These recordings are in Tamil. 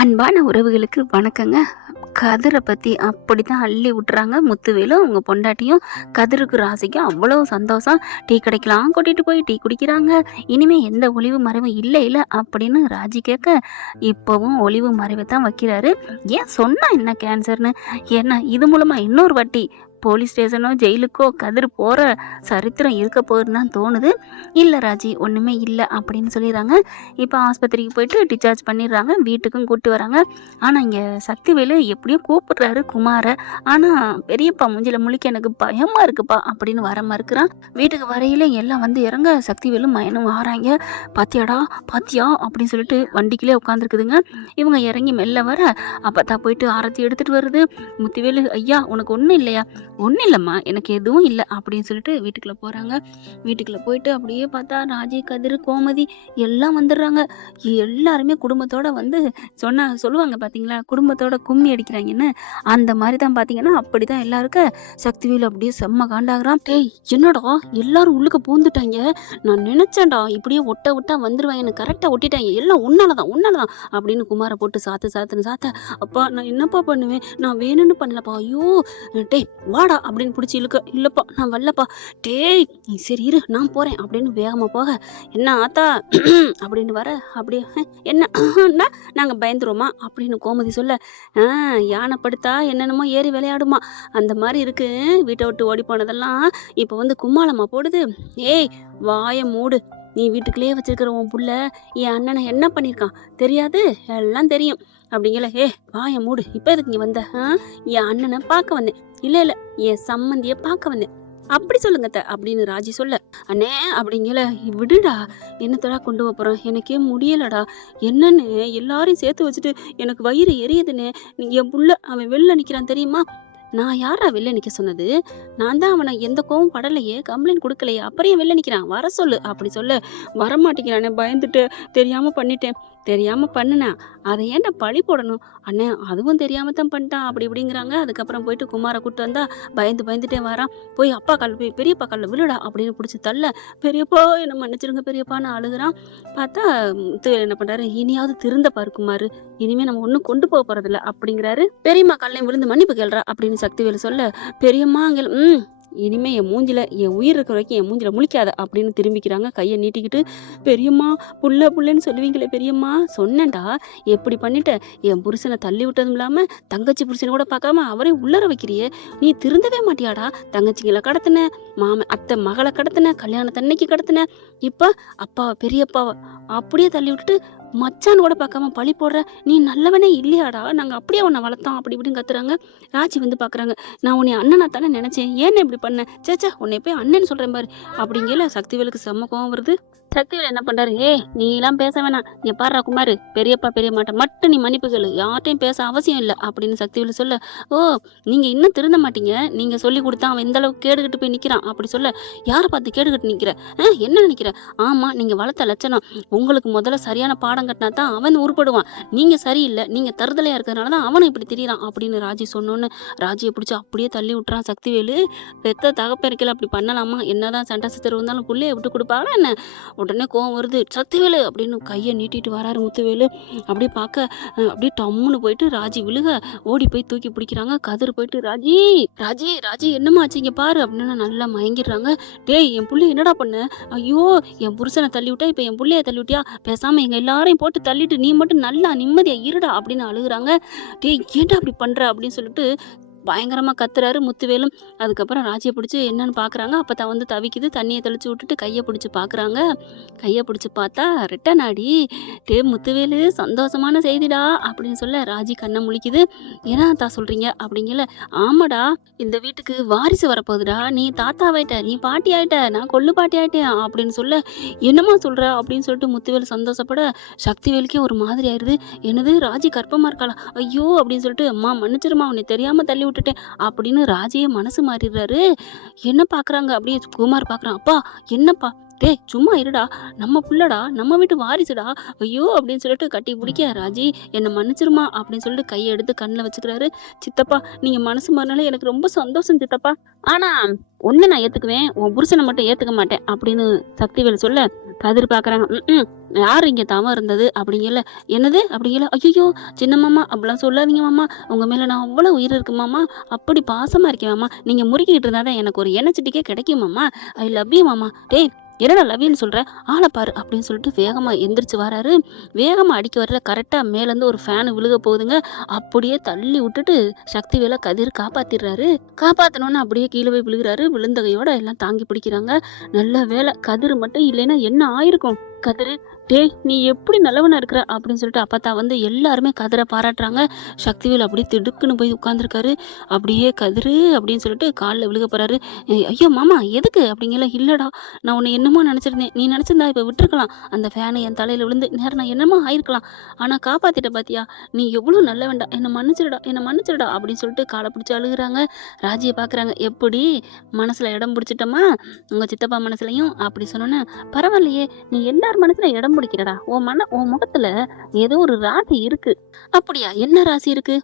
அன்பான உறவுகளுக்கு வணக்கங்க. கதிரை பற்றி அப்படி தான் அள்ளி விட்டுறாங்க முத்துவேலும் அவங்க பொண்டாட்டியும். கதிருக்கு ராசிக்கும் அவ்வளோ சந்தோஷம். டீ கடைக்கெல்லாம் கூட்டிகிட்டு போய் டீ குடிக்கிறாங்க. இனிமேல் எந்த ஒளிவு மறைவும் இல்லை இல்லை அப்படின்னு ராஜி கேட்க, இப்போவும் ஒளிவு மறைவை தான் வைக்கிறாரு. ஏன் சொன்னால் என்ன கேன்சர்னு, ஏன்னா இது மூலமாக இன்னொரு வாட்டி போலீஸ் ஸ்டேஷனோ ஜெயிலுக்கோ கதிர் போகிற சரித்திரம் இருக்க போகுதுன்னு தான் தோணுது. இல்லை ராஜி ஒன்றுமே இல்லை அப்படின்னு சொல்லிடுறாங்க. இப்போ ஆஸ்பத்திரிக்கு போயிட்டு டிஸ்சார்ஜ் பண்ணிடுறாங்க. வீட்டுக்கும் கூப்பிட்டு வராங்க. ஆனால் இங்கே சக்திவேலு எப்படியோ கூப்பிடுறாரு குமாரை. ஆனால் பெரியப்பா மூஞ்சில முழிக்க எனக்கு பயமாக இருக்குப்பா அப்படின்னு வர மறுக்கிறான். வீட்டுக்கு வரையில எல்லாம் வந்து இறங்க சக்திவேலு மயனும் ஆறாங்க. பாத்தியாடா பாத்தியா அப்படின்னு சொல்லிட்டு வண்டிக்குள்ளே உட்காந்துருக்குதுங்க. இவங்க இறங்கி மெல்ல வர அப்பத்தா போயிட்டு ஆரத்தி எடுத்துகிட்டு வருது. முத்துவேலு, ஐயா உனக்கு ஒன்றும் இல்லையா? ஒன்றும் இல்லைம்மா, எனக்கு எதுவும் இல்லை அப்படின்னு சொல்லிட்டு வீட்டுக்குள்ளே போகிறாங்க. வீட்டுக்குள்ளே போயிட்டு அப்படியே பார்த்தா ராஜி, கதிர், கோமதி எல்லாம் வந்துடுறாங்க. எல்லாருமே குடும்பத்தோடு வந்து சொல்லுவாங்க பார்த்தீங்களா, குடும்பத்தோட கும்மி அடிக்கிறாங்கன்னு. அந்த மாதிரி தான் பார்த்தீங்கன்னா அப்படி தான் எல்லாருக்கும் சக்திவேலு அப்படியே செம்ம காண்டாகிறான். டேய் என்னடா எல்லாரும் உள்ளுக்கு பூந்துட்டாங்க, நான் நினச்சேன்டா இப்படியே ஒட்ட வந்துடுவாங்கன்னு, கரெக்டாக ஒட்டிட்டாங்க, எல்லாம் உன்னாலதான் அப்படின்னு குமாரை போட்டு சாத்து. அப்பா நான் என்னப்பா பண்ணுவேன், நான் வேணும்னு பண்ணலப்பா, ஐயோ டேய் வாடா அப்படின்னு பிடிச்சி இழுக்க, இல்லப்பா நான் வரலப்பா, டேய் சரி இரு நான் போறேன் அப்படின்னு வேகமா போக, என்ன ஆத்தா அப்படின்னு வர, அப்படியே என்ன நாங்க பயந்துருவோமா அப்படின்னு கோமதி சொல்ல, யானை படுத்தா என்னென்னமோ ஏறி விளையாடுமா, அந்த மாதிரி இருக்கு வீட்டை விட்டு ஓடி போனதெல்லாம் இப்போ வந்து கும்மாளமா போடுது. ஏய் வாய மூடு, நீ வீட்டுக்குள்ளேயே வச்சிருக்கிற உன் புள்ள என் அண்ணனை என்ன பண்ணியிருக்கான் தெரியாது, எல்லாம் தெரியும் அப்படிங்கல. வாய மூடு, இப்போ எதுக்கு நீ வந்த? என் அண்ணனை பார்க்க வந்தேன், இல்லை என் சம்மந்தியை பார்க்க வந்தேன், அப்படி சொல்லுங்க அப்படின்னு ராஜி சொல்ல, அண்ணே அப்படிங்கல, விடுடா என்னத்தடா கொண்டு போறோம், எனக்கே முடியலடா, என்னன்னு எல்லாரையும் சேர்த்து வச்சுட்டு எனக்கு வயிறு எரியுதுன்னு, என் புள்ள அவன் வெளில நிற்கிறான் தெரியுமா, நான் யாரா வெளில நிற்க சொன்னது, நான் தான் அவனை எந்த கோவம் படலையே, கம்ப்ளைண்ட் கொடுக்கலையே, அப்புறம் வெளில நிற்கிறான், வர சொல்லு அப்படி சொல்ல, வரமாட்டேங்கிறானே, பயந்துட்டு தெரியாம பண்ணினேன், அதை ஏன்டா பழி போடணும், அண்ணே அதுவும் தெரியாம தான் பண்ணிட்டான் அப்படி இப்படிங்கிறாங்க. அதுக்கப்புறம் போயிட்டு குமாரை கூப்பிட்டு வந்தா பயந்துட்டே வரான். போய் அப்பா கால் போய் பெரியப்பா காலில் விழுடா அப்படின்னு பிடிச்சி தள்ள, பெரியப்பா என்ன மன்னிச்சிருங்க பெரியப்பான்னு அழுகுறான். பார்த்தா என்ன பண்றாரு, இனியாவது திருந்த பாரு குமாரு, இனிமே நம்ம ஒன்றும் கொண்டு போக போறதில்ல அப்படிங்கிறாரு. பெரியம்மா காலையும் விழுந்து மன்னிப்பு கேள்றா அப்படின்னு சக்திவேலு சொல்ல, பெரியம்மா இனிமே என் உயிர் இருக்கிற வரைக்கும் என் மூஞ்சில முழிக்காத அப்படின்னு திரும்பிக்கிறாங்க கையை நீட்டிக்கிட்டு. பெரியம்மா புள்ளன்னு சொல்லுவீங்களே பெரியம்மா, சொன்னேன்டா எப்படி பண்ணிட்ட, என் புருஷனை தள்ளி விட்டதும் இல்லாம தங்கச்சி புருஷனை கூட பார்க்காம அவரையும் உள்ளர வைக்கிறியே, நீ திருந்தவே மாட்டியாடா, தங்கச்சிங்களை கடத்தின, அத்தை மகளை கடத்தின, கல்யாணத்தன்னைக்கு கடத்தின, இப்ப அப்பாவை பெரியப்பாவை அப்படியே தள்ளி விட்டுட்டு மச்சான்னு கூட பார்க்காம பழி போடுற, நீ நல்லவனே இல்லையாடா, நாங்கள் அப்படியே உன்னை வளர்த்தோம் அப்படி இப்படின்னு கத்துறாங்க. ராஜி வந்து பார்க்குறாங்க, நான் உன்னை அண்ணனா தானே நினச்சேன், ஏன்னு இப்படி பண்ண, சேச்சா உன்னை போய் அண்ணன்னு சொல்கிறேன் பாரு அப்படிங்கல. சக்திவேலுக்கு செம்ம கோவம் வருது. சக்திவேல் என்ன பண்றாரு, நீ எல்லாம் பேச வேணாம், நீ பாடுறா குமாரு, பெரியப்பா பெரியம்மாட்ட மட்டும் நீ மன்னிப்பு கேளு, யார்ட்டையும் பேச அவசியம் இல்லை அப்படின்னு சக்திவேல் சொல்ல, நீங்க இன்னும் திருந்த மாட்டீங்க, நீங்க சொல்லி கொடுத்தா அவன் இந்த அளவுக்கு கேடுகிட்டு போய் நிக்கிறான் அப்படி சொல்ல, யாரை பார்த்து கேடுகிட்டு நிக்கிற, என்ன நினைக்கிற, ஆமா நீங்க வளர்த்த லட்சணம், உங்களுக்கு முதல்ல சரியான பாடம் கட்டினா தான் அவன் உருப்படுவான், நீங்க சரியில்லை, நீங்க தருதலையா இருக்கிறதுனால தான் அவனை இப்படி திரியறான் அப்படின்னு ராஜி சொன்னோன்னு ராஜியை பிடிச்சி அப்படியே தள்ளி விட்டுறான் சக்திவேலு. பெத்த தகப்பெருக்கையில் அப்படி பண்ணலாமா, என்னதான் சண்டை சித்தர் இருந்தாலும் புள்ளைய விட்டு கொடுப்பாங்களா என்ன. உடனே கோவம் வருது, சக்திவேலு அப்படின்னு கையை நீட்டிட்டு வராரு முத்துவேலு. அப்படியே பார்க்க அப்படியே டம்முன்னு போயிட்டு ராஜி விழுக, ஓடி போய் தூக்கி பிடிக்கிறாங்க. கதிர் போயிட்டு ராஜி என்னம்மா ஆச்சு இங்க பாரு அப்படின்னு நல்லா மயங்கிடுறாங்க. டேய் என் புள்ளைய என்னடா பண்ண, ஐயோ என் புருஷனை தள்ளி விட்டா, இப்ப என் புள்ளைய தள்ளி விட்டியா, பேசாம எங்க எல்லாரையும் போட்டு தள்ளிட்டு நீ மட்டும் நல்லா நிம்மதியா இருடா அப்படின்னு அழுகுறாங்க. டேய் ஏன்டா அப்படி பண்ற அப்படின்னு சொல்லிட்டு பயங்கரமாக கத்துறாரு முத்துவேலும். அதுக்கப்புறம் ராஜியை பிடிச்சி என்னன்னு பார்க்குறாங்க. அப்போ தான் வந்து தவிக்குது, தண்ணியை தெளிச்சு விட்டுட்டு கையை பிடிச்சி பார்க்குறாங்க. கையை பிடிச்சி பார்த்தா ரிட்டன் ஆடி, முத்துவேலு சந்தோஷமான செய்திடா அப்படின்னு சொல்ல ராஜி கண்ணை முழிக்குது. ஏன்னா தான் சொல்கிறீங்க அப்படிங்கல. ஆமாடா இந்த வீட்டுக்கு வாரிசு வரப்போகுதுடா, நீ தாத்தாவாயிட்ட, நீ பாட்டி ஆயிட்ட, நான் கொள்ளு பாட்டி ஆயிட்டேன் அப்படின்னு சொல்ல, என்னம்மா சொல்கிற அப்படின்னு சொல்லிட்டு முத்துவேல் சந்தோஷப்பட சக்திவேலுக்கே ஒரு மாதிரி ஆயிடுது. என்னது ராஜி கர்ப்பமாக இருக்காளா, ஐயோ அப்படின்னு சொல்லிட்டு, அம்மா மன்னிச்சிருமா உன்னை தெரியாமல் தள்ளி விட்டுட்டேன் அப்படின்னு ராஜியே மனசு மாறிடுறாரு. என்ன பாக்குறாங்க அப்படியே குமார் பாக்குறான், அப்பா என்னப்பா, டேய் சும்மா இருடா, நம்ம புள்ளடா, நம்ம வீட்டு வாரிசுடா, ஐயோ அப்படின்னு சொல்லிட்டு கட்டி பிடிக்க, ராஜி என்னை மன்னிச்சிருமா அப்படின்னு சொல்லிட்டு கையை எடுத்து கண்ணில் வச்சுக்கிறாரு. சித்தப்பா நீங்க மனசு மாறினாலே எனக்கு ரொம்ப சந்தோஷம் சித்தப்பா, ஆனா ஒண்ணு நான் ஏத்துக்குவேன், உன் புருஷனை மட்டும் ஏத்துக்க மாட்டேன் அப்படின்னு சக்திவேல் சொல்ல, கதிர் பாக்குறாங்க. யார் இங்க தவம் இருந்தது அப்படிங்கல. என்னது அப்படிங்கல. ஐயோ சின்ன மாமா அப்படிலாம் சொல்லாதீங்க மாமா, உங்க மேல நான் அவ்வளவு உயிர் இருக்கு மாமா, அப்படி பாசமா இருக்கேன் மாமா, நீங்க முறுக்கிட்டு இருந்தாதான் எனக்கு ஒரு எண்ணெய் கிடைக்கும் மாமா, ஐ லவ் யூ மாமா. டேய் என்னடா லவ்யூன்னு சொல்ற, ஆளை பாரு அப்படின்னு சொல்லிட்டு வேகமா எந்திரிச்சு வராரு. வேகமா அடிக்க வரல, கரெக்டா மேலேருந்து ஒரு ஃபேனு விழுக போகுதுங்க. அப்படியே தள்ளி விட்டுட்டு சக்திவேலை கதிர் காப்பாத்திடுறாரு. காப்பாத்தணும்னு அப்படியே கீழே போய் விழுகிறாரு. விழுந்த கையோட எல்லாம் தாங்கி பிடிக்கிறாங்க. நல்ல வேலை கதிர் மட்டும் இல்லைன்னா என்ன ஆயிருக்கும். கதிர் டேய் நீ எப்படி நல்லவனா இருக்கிற அப்படின்னு சொல்லிட்டு அப்பத்தா வந்து எல்லாருமே கதிரை பாராட்டுறாங்க. சக்திவேல் அப்படியே திடுக்குன்னு போய் உட்கார்ந்துருக்காரு. அப்படியே கதிரு அப்படின்னு சொல்லிட்டு காலில் விழுக போறாரு. ஐயோ மாமா எதுக்கு அப்படிங்கல. இல்லடா நான் உன்னை என்னமோ நினைச்சிருந்தேன், நீ நினைச்சிருந்தா இப்ப விட்டுருக்கலாம், அந்த ஃபேனு என் தலையில விழுந்து நேரம் நான் என்னமோ ஆயிருக்கலாம், ஆனா காப்பாத்திட்ட பாத்தியா, நீ எவ்வளவு நல்ல வேண்டாம், என்னை மன்னிச்சிருடா அப்படின்னு சொல்லிட்டு காலை பிடிச்சி அழுகுறாங்க. ராஜியை பாக்குறாங்க. எப்படி மனசுல இடம் பிடிச்சிட்டோமா உங்க சித்தப்பா மனசுலயும் அப்படி சொன்னோன்னு, பரவாயில்லையே நீ எல்லார் மனசுல இடம் பிடிக்கிறடா, உன் முகத்துல ஏதோ ஒரு ராசி இருக்கு. அப்படியா, என்ன ராசி இருக்கு?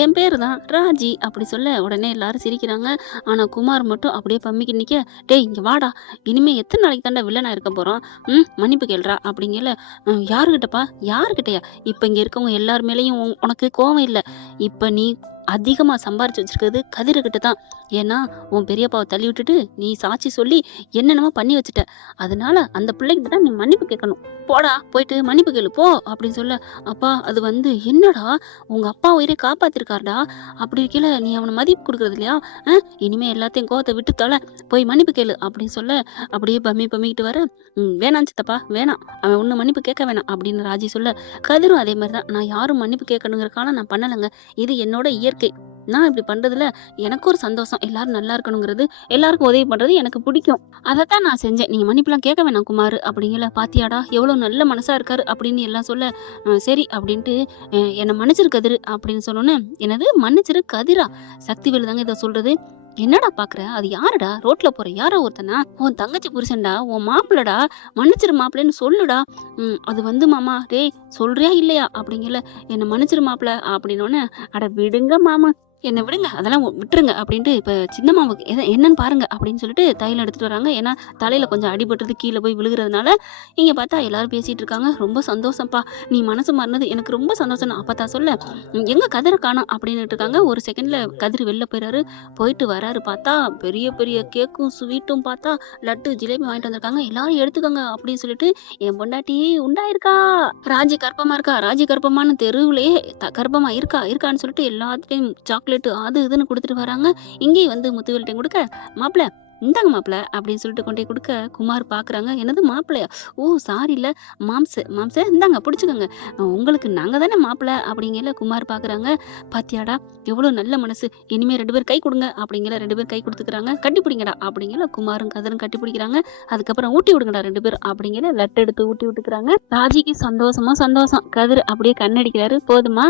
என் பேரு தான் ராஜி அப்படி சொல்ல உடனே எல்லாரும் சிரிக்கிறாங்க. ஆனா குமார் மட்டும் அப்படியே பம்மிக்கு நிக்க, டேய் இங்க வாடா, இனிமே எத்தனை நாளைக்கு தாண்டா வில்லனா இருக்க போறோம், மன்னிப்பு கேள்றா அப்படிங்கல. யாருகிட்டப்பா, யாருகிட்டயா? இப்ப இங்க இருக்கவங்க எல்லார் மேலேயும் உனக்கு கோவம் இல்ல, இப்ப நீ அதிகமா சம்பாரிச்சு வச்சிருக்கிறது கதிர்கிட்ட தான். ஏன்னா உன் பெரியப்பாவை தள்ளி விட்டுட்டு நீ சாட்சி சொல்லி என்னென்னமோ பண்ணி வச்சுட்ட, அதனால அந்த பிள்ளைகிட்ட தான் நீ மன்னிப்பு கேட்கணும். போடா போயிட்டு மன்னிப்பு கேளு போ அப்படின்னு சொல்ல, அப்பா அது வந்து என்னடா, உங்க அப்பா உயிரை காப்பாத்திருக்காருடா, அப்படி இருக்கல நீ அவனை மதிப்பு கொடுக்கறது இல்லையா, இனிமே எல்லாத்தையும் கோவத்தை விட்டு தொலை, போய் மன்னிப்பு கேளு அப்படின்னு சொல்ல அப்படியே பம்மிக்கிட்டு வர, வேணாம் சித்தப்பா வேணாம், அவன் ஒன்னும் மன்னிப்பு கேட்க வேணாம் அப்படின்னு ராஜி சொல்ல, கதிரும் அதே மாதிரிதான், நான் யாரும் மன்னிப்பு கேட்கணுங்கிறக்கான நான் பண்ணலைங்க, இது என்னோட இயற்கை, நான் இப்படி பண்றதுல எனக்கு ஒரு சந்தோஷம், எல்லாரும் நல்லா இருக்கணுங்கிறது, எல்லாருக்கும் உதவி பண்றது எனக்கு பிடிக்கும், அதைத்தான் நான் செஞ்சேன், நீங்க மன்னிப்புலாம் கேட்க வேணாம் குமார் அப்படிங்கல. பாத்தியாடா எவ்வளவு நல்ல மனசா இருக்காரு அப்படின்னு எல்லாம் சொல்ல, சரி அப்படின்ட்டு என்னை மன்னிச்சிரு கதிரு அப்படின்னு சொன்னோன்னு, என்னது மன்னிச்சிரு கதிரா, சக்திவேலு தாங்க இதை சொல்றது. என்னடா பாக்குற, அது யாருடா, ரோட்ல போற யாரோ ஒருத்தனா, உன் தங்கச்சி புருஷன்டா, உன் மாப்பிள்ளடா, மன்னிச்சிரு மாப்பிள்ளன்னு சொல்லுடா. அது வந்து மாமா, டேய் சொல்றியா இல்லையா அப்படிங்கல. என்ன மன்னிச்சிரு மாப்பிள்ள அப்படின்னோன்னு, அட விடுங்க மாமா, என்ன விடுங்க, அதெல்லாம் விட்டுருங்க அப்படின்ட்டு இப்ப சின்ன மாமாவுக்கு என்னன்னு பாருங்க அப்படின்னு சொல்லிட்டு தைலம் எடுத்துட்டு வராங்க. ஏன்னா தலையில கொஞ்சம் அடிபட்டுறது, கீழே போய் விழுகிறதுனால. இங்க பார்த்தா எல்லாரும் பேசிட்டு இருக்காங்க. ரொம்ப சந்தோஷம்ப்பா, நீ மனசு மாறினது எனக்கு ரொம்ப சந்தோஷம். அப்பத்தா சொல்ல, எங்க கதிரை காணோம் அப்படின்னு இருக்காங்க. ஒரு செகண்ட்ல கதிர் வெளில போயிறாரு. போயிட்டு வராரு, பார்த்தா பெரிய பெரிய கேக்கும் ஸ்வீட்டும், பார்த்தா லட்டு ஜிலேபி வாங்கிட்டு வந்திருக்காங்க. எல்லாரும் எடுத்துக்கோங்க அப்படின்னு சொல்லிட்டு, என் பொண்டாட்டி உண்டாயிருக்கா, ராஜி கர்ப்பமா இருக்கா, ராஜி கர்ப்பமான தெருவுலயே கர்ப்பமா இருக்கான்னு சொல்லிட்டு எல்லாத்தையும் சாக்லேட் அது இதுன்னு கொடுத்துட்டு வராங்க. இங்கேயும் வந்து முத்துவேல்கிட்ட கொடுக்க, மாப்பிள்ள இந்தாங்க மாப்பிள்ள அப்படின்னு சொல்லிட்டு கொண்டே கொடுக்க, குமார் பாக்குறாங்க. என்னது மாப்பிள்ளையா, ஓ சாரி இல்ல மாம்ச இந்தாங்க பிடிச்சுக்கோங்க, உங்களுக்கு நாங்க தானே மாப்பிள்ள அப்படிங்கல. குமார் பாக்குறாங்க. பாத்தியாடா எவ்வளவு நல்ல மனசு, இனிமே 2 பேர் கை கொடுங்க அப்படிங்கிற. 2 பேர் கை கொடுத்துக்கிறாங்க. கட்டி பிடிங்கடா அப்படிங்கல. குமாரும் கதரும் கட்டி பிடிக்கிறாங்க. அதுக்கப்புறம் ஊட்டி விடுங்கடா 2 பேர் அப்படிங்கிற. லட்டு எடுத்து ஊட்டி விட்டுக்கிறாங்க. ராஜிக்கு சந்தோஷம். கதிர் அப்படியே கண்ணடிக்கிறாரு. போதுமா,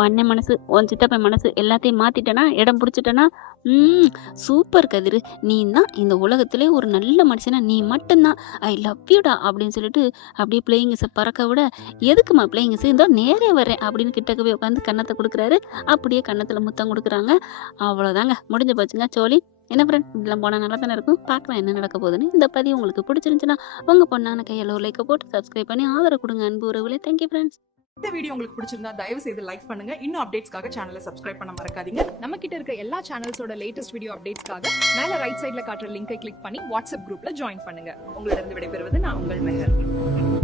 உன்ன மனசு, உன் சித்தப்பன் மனசு எல்லாத்தையும் மாத்திட்டனா, இடம் பிடிச்சிட்டனா, சூப்பர் கதிர், நீ தான் இந்த உலகத்திலே ஒரு நல்ல மனுஷனா, நீ மட்டும்தான், ஐ லவ் யூடா அப்படின்னு சொல்லிட்டு அப்படியே பிளேயிங்ஸை பறக்க விட, எதுக்குமா பிளேயிங்ஸ், இதோ நேரே வரேன் அப்படின்னு கிட்டக்க போய் உட்காந்து கன்னத்தை கொடுக்குறாரு. அப்படியே கன்னத்துல முத்தம் கொடுக்குறாங்க. அவ்வளோதாங்க, முடிஞ்சு போச்சுங்க சோலி. என்ன ஃப்ரெண்ட், இதெல்லாம் போனால் நல்லா தானே இருக்கும். பார்க்கலாம் என்ன நடக்க போகுதுன்னு. இந்த பதிவு உங்களுக்கு பிடிச்சிருந்துச்சுன்னா உங்க பொண்ணான கையில் ஒரு லைக்கை போட்டு சப்ஸ்கிரைப் பண்ணி ஆதரவு கொடுங்க அன்பு உறவுகளே. Thank you friends. இந்த வீடியோ உங்களுக்கு பிடிச்சிருந்தா தயவு செய்து லைக் பண்ணுங்க. இன்னும் அப்டேட்ஸ்க்காக சேனலை சப்ஸ்கிரைப் பண்ண மறக்காதீங்க. நம்ம கிட்ட இருக்க எல்லா சேனல்ஸோட லேட்டஸ்ட் வீடியோ அப்டேட்ஸ்க்காக மேல ரைட் சைடுல காட்டுற லிங்கை கிளிக் பண்ணி வாட்ஸ்அப் குரூப்ல ஜாயின் பண்ணுங்க. உங்களிடம் விடைபெறுவது நான் உங்கள் மெஹர்.